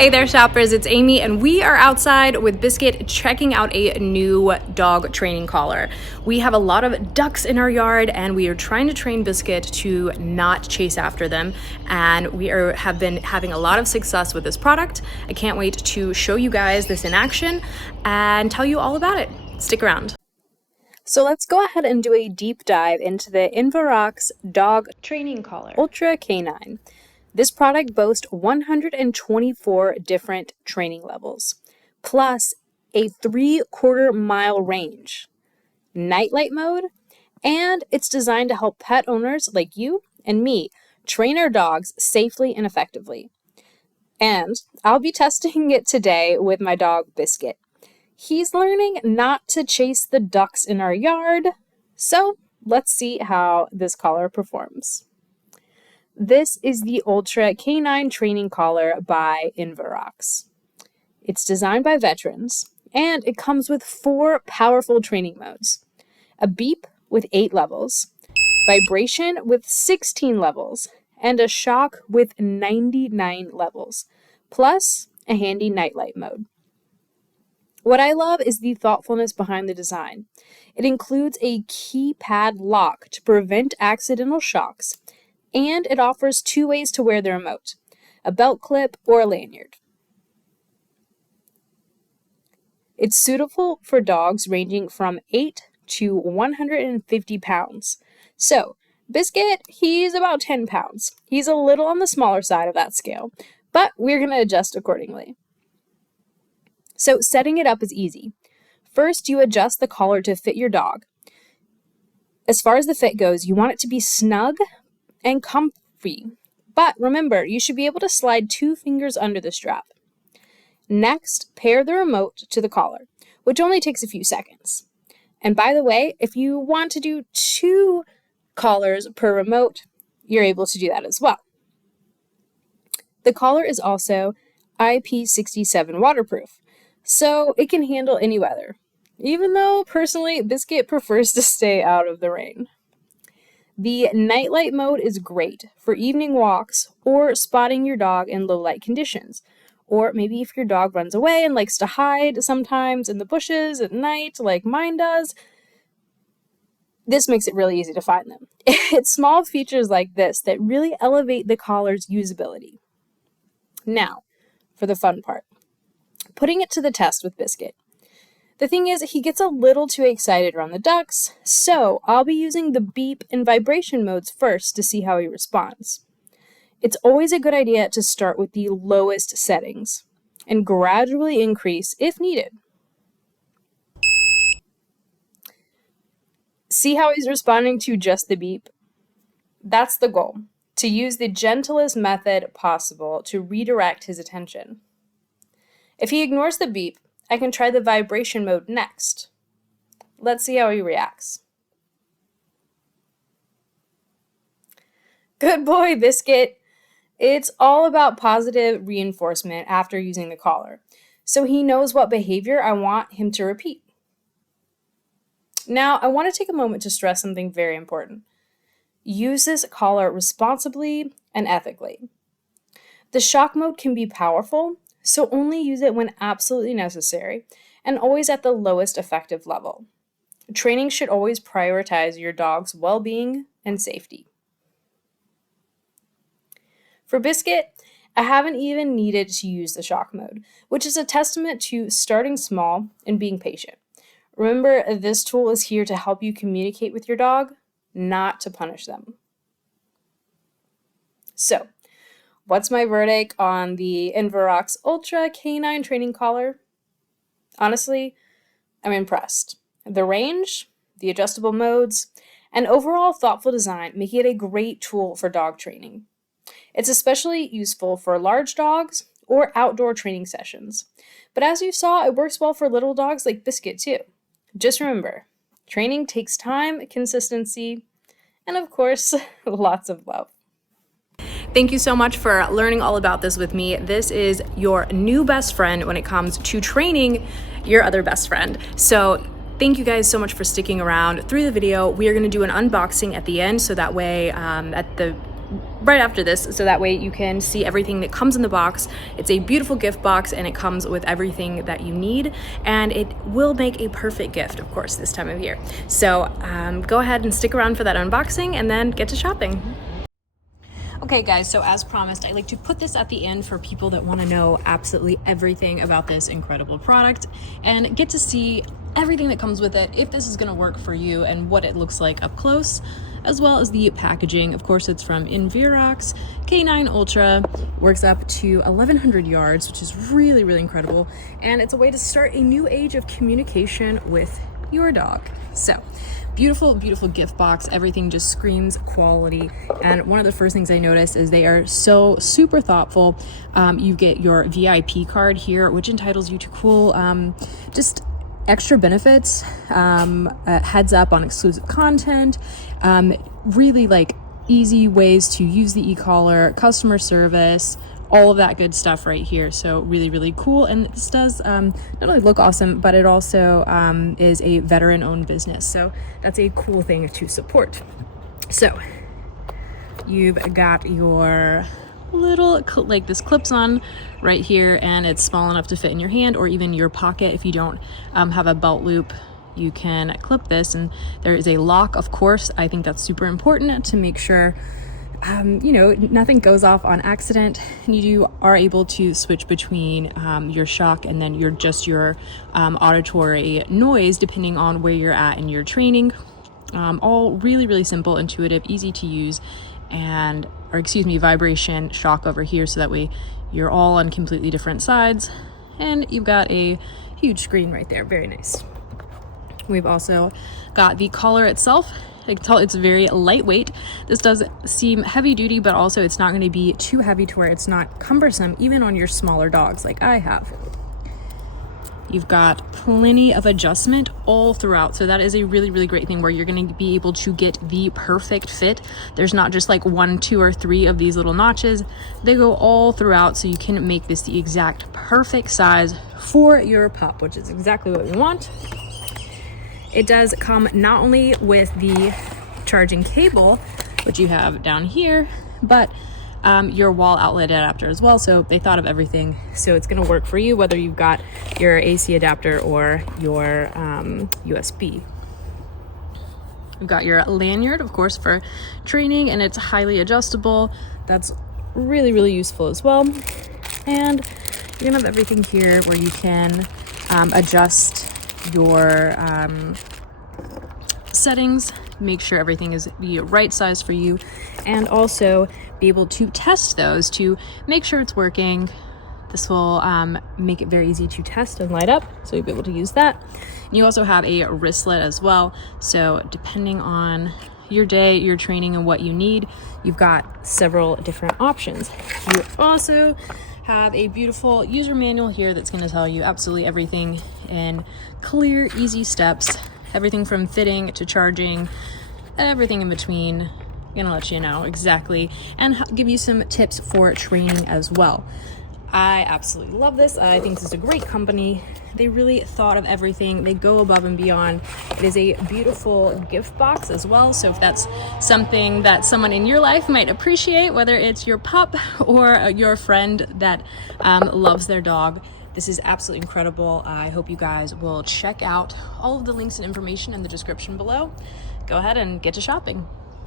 Hey there shoppers, it's Amy and we are outside with Biscuit checking out a new dog training collar. We have a lot of ducks in our yard and we are trying to train Biscuit to not chase after them, and have been having a lot of success with this product. I can't wait to show you guys this in action and tell you all about it. Stick around. So let's go ahead and do a deep dive into the INVIROX dog training collar Ultra Canine. This product boasts 124 different training levels, plus a 3/4 mile range, nightlight mode, and it's designed to help pet owners like you and me train our dogs safely and effectively. And I'll be testing it today with my dog Biscuit. He's learning not to chase the ducks in our yard, so let's see how this collar performs. This is the Ultra Canine Training Collar by INVIROX. It's designed by veterans, and it comes with 4 powerful training modes: a beep with 8 levels, vibration with 16 levels, and a shock with 99 levels, plus a handy nightlight mode. What I love is the thoughtfulness behind the design. It includes a keypad lock to prevent accidental shocks, and it offers 2 ways to wear the remote: a belt clip or a lanyard. It's suitable for dogs ranging from 8 to 150 pounds. So, Biscuit, he's about 10 pounds. He's a little on the smaller side of that scale, but we're going to adjust accordingly. So, setting it up is easy. First, you adjust the collar to fit your dog. As far as the fit goes, you want it to be snug and comfy. But remember, you should be able to slide 2 fingers under the strap. Next, pair the remote to the collar, which only takes a few seconds. And by the way, if you want to do 2 collars per remote, you're able to do that as well. The collar is also IP67 waterproof, so it can handle any weather, even though personally Biscuit prefers to stay out of the rain. The nightlight mode is great for evening walks or spotting your dog in low light conditions, or maybe if your dog runs away and likes to hide sometimes in the bushes at night like mine does. This makes it really easy to find them. It's small features like this that really elevate the collar's usability. Now, for the fun part, putting it to the test with Biscuit. The thing is, he gets a little too excited around the ducks, so I'll be using the beep and vibration modes first to see how he responds. It's always a good idea to start with the lowest settings and gradually increase if needed. See how he's responding to just the beep? That's the goal, to use the gentlest method possible to redirect his attention. If he ignores the beep, I can try the vibration mode next. Let's see how he reacts. Good boy, Biscuit. It's all about positive reinforcement after using the collar, so he knows what behavior I want him to repeat. Now, I want to take a moment to stress something very important. Use this collar responsibly and ethically. The shock mode can be powerful, so only use it when absolutely necessary, and always at the lowest effective level. Training should always prioritize your dog's well-being and safety. For Biscuit, I haven't even needed to use the shock mode, which is a testament to starting small and being patient. Remember, this tool is here to help you communicate with your dog, not to punish them. So, what's my verdict on the INVIROX Ultra Canine Training Collar? Honestly, I'm impressed. The range, the adjustable modes, and overall thoughtful design make it a great tool for dog training. It's especially useful for large dogs or outdoor training sessions. But as you saw, it works well for little dogs like Biscuit too. Just remember, training takes time, consistency, and of course, lots of love. Thank you so much for learning all about this with me. This is your new best friend when it comes to training your other best friend. So thank you guys so much for sticking around through the video. We are going to do an unboxing at the end, so that way at the right after this, so that way you can see everything that comes in the box. It's a beautiful gift box, and it comes with everything that you need, and it will make a perfect gift, of course, this time of year. So go ahead and stick around for that unboxing and then get to shopping. Okay guys, so as promised, I like to put this at the end for people that want to know absolutely everything about this incredible product and get to see everything that comes with it, if this is going to work for you and what it looks like up close, as well as the packaging. Of course, it's from INVIROX K9 Ultra, works up to 1100 yards, which is really, really incredible. And it's a way to start a new age of communication with your dog. So beautiful, beautiful gift box. Everything just screams quality. And one of the first things I noticed is they are so super thoughtful. You get your VIP card here, which entitles you to cool, just extra benefits, heads up on exclusive content, really like easy ways to use the e-collar, customer service, all of that good stuff right here. So really, really cool. And this does not only look awesome, but it also is a veteran owned business. So that's a cool thing to support. So you've got your little, like this clips on right here, and it's small enough to fit in your hand or even your pocket. If you don't have a belt loop, you can clip this, and there is a lock, of course. I think that's super important to make sure you know, nothing goes off on accident, and you are able to switch between your shock and then your auditory noise depending on where you're at in your training. All really, really simple, intuitive, easy to use, and vibration shock over here, so that way you're all on completely different sides, and you've got a huge screen right there. Very nice. We've also got the collar itself. I can tell it's very lightweight. This does seem heavy duty, but also it's not going to be too heavy to where it's not cumbersome, even on your smaller dogs like I have. You've got plenty of adjustment all throughout. So that is a really, really great thing where you're going to be able to get the perfect fit. There's not just like 1, 2, or 3 of these little notches. They go all throughout, so you can make this the exact perfect size for your pup, which is exactly what we want. It does come not only with the charging cable, which you have down here, but your wall outlet adapter as well. So they thought of everything. So it's going to work for you, whether you've got your AC adapter or your USB. We've got your lanyard, of course, for training, and it's highly adjustable. That's really, really useful as well. And you're going to have everything here where you can adjust your settings, make sure everything is the right size for you, and also be able to test those to make sure it's working. This will make it very easy to test and light up, so you'll be able to use that. And you also have a wristlet as well, so depending on your day, your training, and what you need, you've got several different options. You also have a beautiful user manual here that's going to tell you absolutely everything in clear, easy steps, everything from fitting to charging, everything in between. I'm going to let you know exactly and give you some tips for training as well. I absolutely love this. I think this is a great company. They really thought of everything. They go above and beyond. It is a beautiful gift box as well. So if that's something that someone in your life might appreciate, whether it's your pup or your friend that loves their dog, this is absolutely incredible. I hope you guys will check out all of the links and information in the description below. Go ahead and get to shopping.